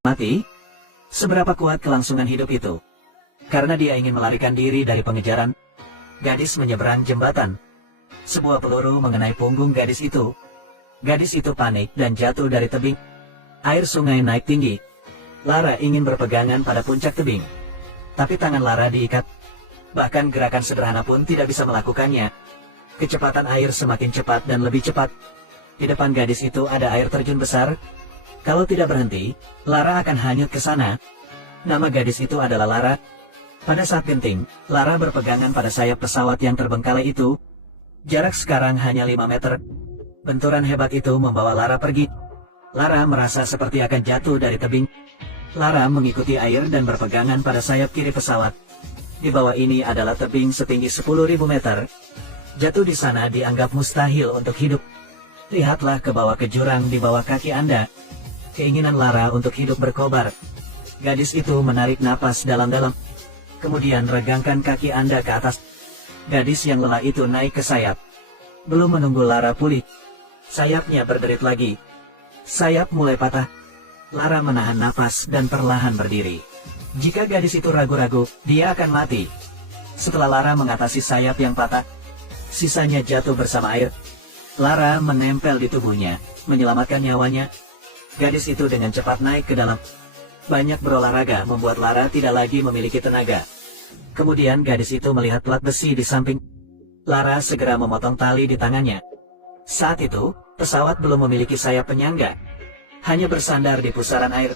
Mati? Seberapa kuat kelangsungan hidup itu? Karena dia ingin melarikan diri dari pengejaran, gadis menyeberang jembatan. Sebuah peluru mengenai punggung gadis itu. Gadis itu panik dan jatuh dari tebing. Air sungai naik tinggi. Lara ingin berpegangan pada puncak tebing. Tapi tangan Lara diikat. Bahkan gerakan sederhana pun tidak bisa melakukannya. Kecepatan air semakin cepat dan lebih cepat. Di depan gadis itu ada air terjun besar. Kalau tidak berhenti, Lara akan hanyut ke sana. Nama gadis itu adalah Lara. Pada saat genting, Lara berpegangan pada sayap pesawat yang terbengkalai itu. Jarak sekarang hanya 5 meter. Benturan hebat itu membawa Lara pergi. Lara merasa seperti akan jatuh dari tebing. Lara mengikuti air dan berpegangan pada sayap kiri pesawat. Di bawah ini adalah tebing setinggi 10.000 meter. Jatuh di sana dianggap mustahil untuk hidup. Lihatlah ke bawah ke jurang di bawah kaki Anda. Keinginan Lara untuk hidup berkobar. Gadis itu menarik napas dalam-dalam. Kemudian regangkan kaki Anda ke atas. Gadis yang lelah itu naik ke sayap. Belum menunggu Lara pulih, sayapnya berderit lagi. Sayap mulai patah. Lara menahan napas dan perlahan berdiri. Jika gadis itu ragu-ragu, dia akan mati. Setelah Lara mengatasi sayap yang patah, sisanya jatuh bersama air. Lara menempel di tubuhnya, menyelamatkan nyawanya. Gadis itu dengan cepat naik ke dalam. Banyak berolahraga membuat Lara tidak lagi memiliki tenaga. Kemudian gadis itu melihat plat besi di samping. Lara segera memotong tali di tangannya. Saat itu, pesawat belum memiliki sayap penyangga. Hanya bersandar di pusaran air.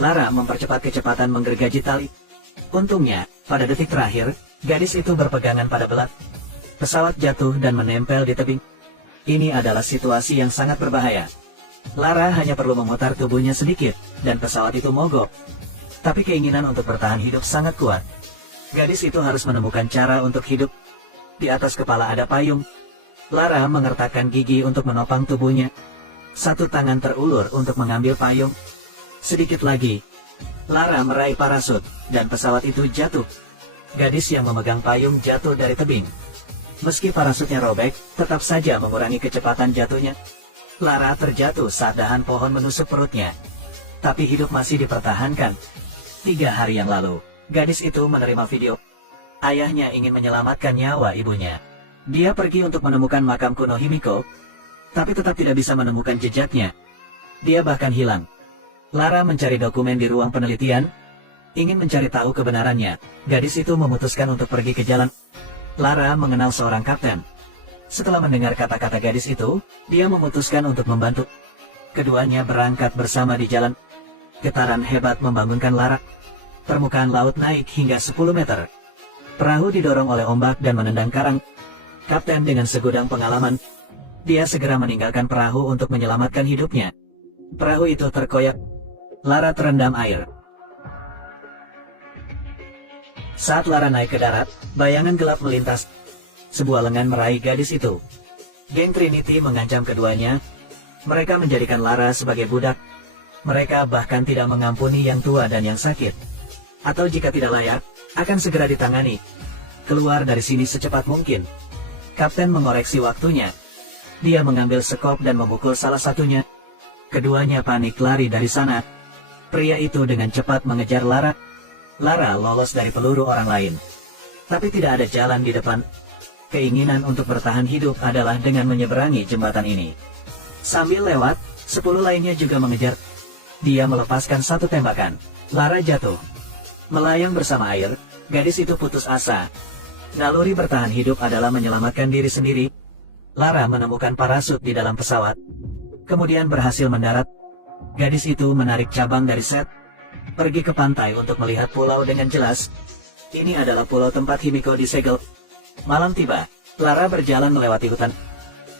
Lara mempercepat kecepatan menggergaji tali. Untungnya, pada detik terakhir, gadis itu berpegangan pada belat. Pesawat jatuh dan menempel di tebing. Ini adalah situasi yang sangat berbahaya. Lara hanya perlu memutar tubuhnya sedikit, dan pesawat itu mogok. Tapi keinginan untuk bertahan hidup sangat kuat. Gadis itu harus menemukan cara untuk hidup. Di atas kepala ada payung. Lara mengertakkan gigi untuk menopang tubuhnya. Satu tangan terulur untuk mengambil payung. Sedikit lagi, Lara meraih parasut, dan pesawat itu jatuh. Gadis yang memegang payung jatuh dari tebing. Meski parasutnya robek, tetap saja mengurangi kecepatan jatuhnya. Lara terjatuh saat dahan pohon menusuk perutnya. Tapi hidup masih dipertahankan. 3 hari yang lalu, gadis itu menerima video. Ayahnya ingin menyelamatkan nyawa ibunya. Dia pergi untuk menemukan makam kuno Himiko, tapi tetap tidak bisa menemukan jejaknya. Dia bahkan hilang. Lara mencari dokumen di ruang penelitian, ingin mencari tahu kebenarannya. Gadis itu memutuskan untuk pergi ke jalan. Lara mengenal seorang kapten. Setelah mendengar kata-kata gadis itu, dia memutuskan untuk membantu. Keduanya berangkat bersama di jalan. Getaran hebat membangunkan Lara. Permukaan laut naik hingga 10 meter. Perahu didorong oleh ombak dan menendang karang. Kapten dengan segudang pengalaman. Dia segera meninggalkan perahu untuk menyelamatkan hidupnya. Perahu itu terkoyak. Lara terendam air. Saat Lara naik ke darat, bayangan gelap melintas. Sebuah lengan meraih gadis itu. Geng Trinity mengancam keduanya. Mereka menjadikan Lara sebagai budak. Mereka bahkan tidak mengampuni yang tua dan yang sakit. Atau jika tidak layak, akan segera ditangani. Keluar dari sini secepat mungkin. Kapten mengoreksi waktunya. Dia mengambil sekop dan memukul salah satunya. Keduanya panik lari dari sana. Pria itu dengan cepat mengejar Lara. Lara lolos dari peluru orang lain. Tapi tidak ada jalan di depan. Keinginan untuk bertahan hidup adalah dengan menyeberangi jembatan ini. Sambil lewat, 10 lainnya juga mengejar. Dia melepaskan satu tembakan. Lara jatuh. Melayang bersama air, gadis itu putus asa. Naluri bertahan hidup adalah menyelamatkan diri sendiri. Lara menemukan parasut di dalam pesawat. Kemudian berhasil mendarat. Gadis itu menarik cabang dari set. Pergi ke pantai untuk melihat pulau dengan jelas. Ini adalah pulau tempat Himiko disegel. Malam tiba, Lara berjalan melewati hutan.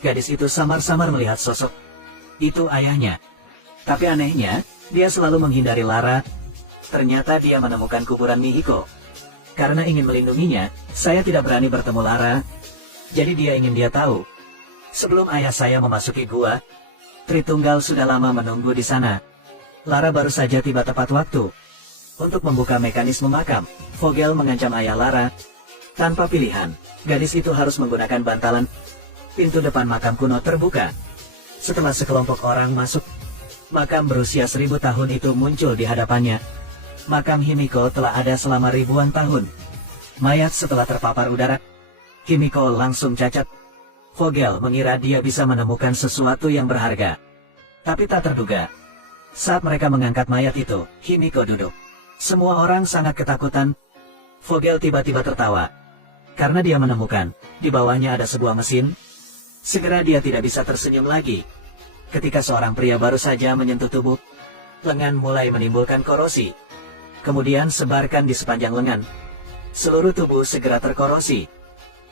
Gadis itu samar-samar melihat sosok. Itu ayahnya. Tapi anehnya, dia selalu menghindari Lara. Ternyata dia menemukan kuburan Mihiko. Karena ingin melindunginya, saya tidak berani bertemu Lara. Jadi dia ingin dia tahu. Sebelum ayah saya memasuki gua, Tritunggal sudah lama menunggu di sana. Lara baru saja tiba tepat waktu. Untuk membuka mekanisme makam, Vogel mengancam ayah Lara. Tanpa pilihan, gadis itu harus menggunakan bantalan. Pintu depan makam kuno terbuka. Setelah sekelompok orang masuk, Makam berusia 1000 tahun itu muncul di hadapannya. Makam Himiko telah ada selama ribuan tahun. Mayat setelah terpapar udara, Himiko langsung cacat. Vogel mengira dia bisa menemukan sesuatu yang berharga. Tapi tak terduga, saat mereka mengangkat mayat itu, Himiko duduk. Semua orang sangat ketakutan. Vogel tiba-tiba tertawa. Karena dia menemukan, di bawahnya ada sebuah mesin. Segera dia tidak bisa tersenyum lagi. Ketika seorang pria baru saja menyentuh tubuh, lengan mulai menimbulkan korosi. Kemudian sebarkan di sepanjang lengan. Seluruh tubuh segera terkorosi.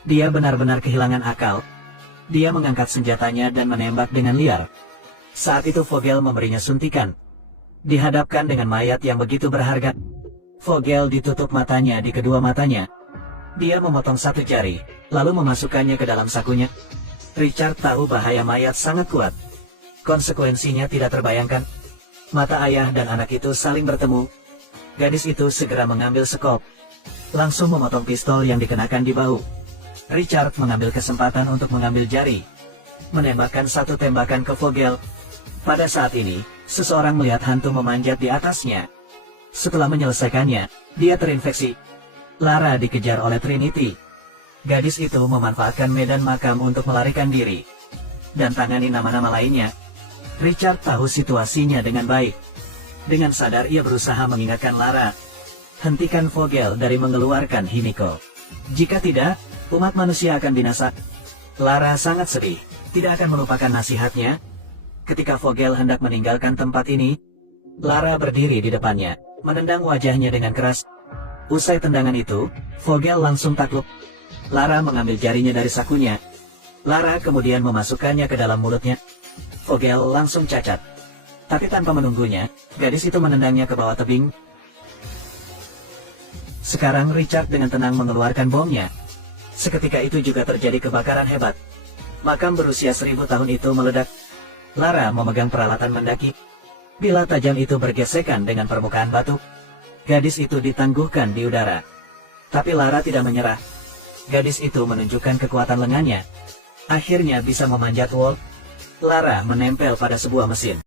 Dia benar-benar kehilangan akal. Dia mengangkat senjatanya dan menembak dengan liar. Saat itu Vogel memberinya suntikan. Dihadapkan dengan mayat yang begitu berharga, Vogel ditutup matanya di kedua matanya. Dia memotong satu jari, lalu memasukkannya ke dalam sakunya. Richard tahu bahaya mayat sangat kuat. Konsekuensinya tidak terbayangkan. Mata ayah dan anak itu saling bertemu. Gadis itu segera mengambil sekop, langsung memotong pistol yang dikenakan di bahu. Richard mengambil kesempatan untuk mengambil jari, menembakkan satu tembakan ke Vogel. Pada saat ini, seseorang melihat hantu memanjat di atasnya. Setelah menyelesaikannya, dia terinfeksi. Lara dikejar oleh Trinity. Gadis itu memanfaatkan medan makam untuk melarikan diri dan tangani nama-nama lainnya. Richard tahu situasinya dengan baik. Dengan sadar ia berusaha mengingatkan Lara, hentikan Vogel dari mengeluarkan Himiko. Jika tidak, umat manusia akan binasa. Lara sangat sedih, tidak akan melupakan nasihatnya. Ketika Vogel hendak meninggalkan tempat ini, Lara berdiri di depannya, menendang wajahnya dengan keras. Usai tendangan itu, Vogel langsung takluk. Lara mengambil jarinya dari sakunya. Lara kemudian memasukkannya ke dalam mulutnya. Vogel langsung cacat. Tapi tanpa menunggunya, gadis itu menendangnya ke bawah tebing. Sekarang Richard dengan tenang mengeluarkan bomnya. Seketika itu juga terjadi kebakaran hebat. Makam berusia 1000 tahun itu meledak. Lara memegang peralatan mendaki. Bila tajam itu bergesekan dengan permukaan batu. Gadis itu ditangguhkan di udara. Tapi Lara tidak menyerah. Gadis itu menunjukkan kekuatan lengannya. Akhirnya bisa memanjat wall. Lara menempel pada sebuah mesin.